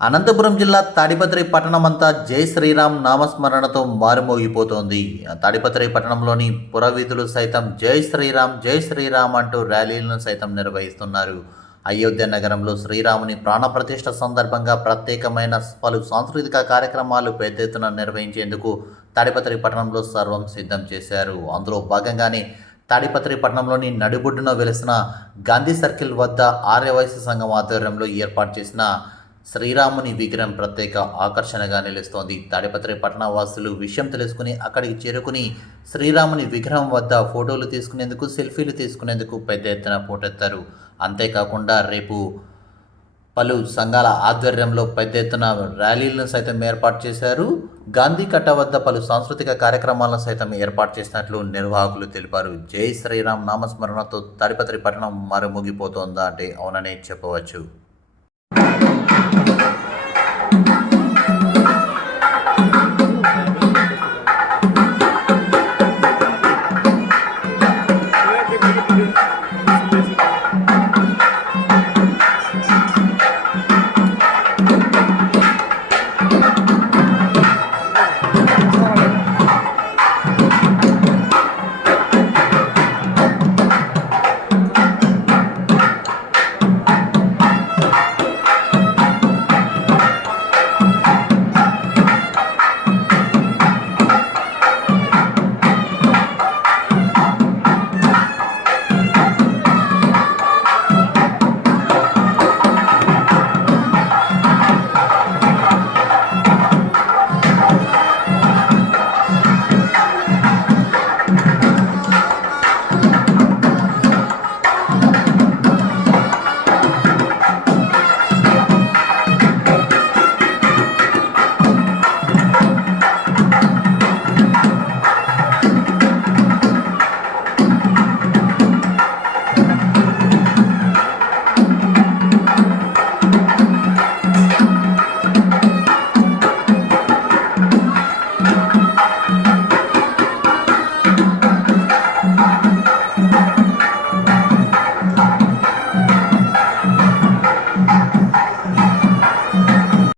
అనంతపురం జిల్లా తాడిపత్రి పట్టణమంతా జై శ్రీరామ్ నామస్మరణతో మారుమోగిపోతోంది. తాడిపత్రి పట్టణంలోని పురవీధులు సైతం జై శ్రీరామ్ అంటూ ర్యాలీలను సైతం నిర్వహిస్తున్నారు. అయోధ్య నగరంలో శ్రీరాముని ప్రాణప్రతిష్ఠ సందర్భంగా ప్రత్యేకమైన పలు సాంస్కృతిక కార్యక్రమాలు పెద్ద ఎత్తున నిర్వహించేందుకు తాడిపత్రి పట్టణంలో సర్వం సిద్ధం చేశారు. అందులో భాగంగానే తాడిపత్రి పట్టణంలోని నడిబొడ్డున వెలిసిన గాంధీ సర్కిల్ వద్ద ఆర్యవైశ్య సంఘం ఆధ్వర్యంలో ఏర్పాటు చేసిన శ్రీరాముని విగ్రహం ప్రత్యేక ఆకర్షణగా నిలుస్తోంది. తాడిపత్రి పట్టణ వాసులు విషయం తెలుసుకుని అక్కడికి చేరుకుని శ్రీరాముని విగ్రహం వద్ద ఫోటోలు తీసుకునేందుకు, సెల్ఫీలు తీసుకునేందుకు పెద్ద ఎత్తున పోటెత్తారు. అంతేకాకుండా రేపు పలు సంఘాల ఆధ్వర్యంలో పెద్ద ఎత్తున ర్యాలీలను సైతం ఏర్పాటు చేశారు. గాంధీ కట్ట వద్ద పలు సాంస్కృతిక కార్యక్రమాలను సైతం ఏర్పాటు చేసినట్లు నిర్వాహకులు తెలిపారు. జై శ్రీరామ్ నామస్మరణతో తాడిపత్రి పట్టణం మారుమోగిపోతోందా అంటే అవుననే చెప్పవచ్చు.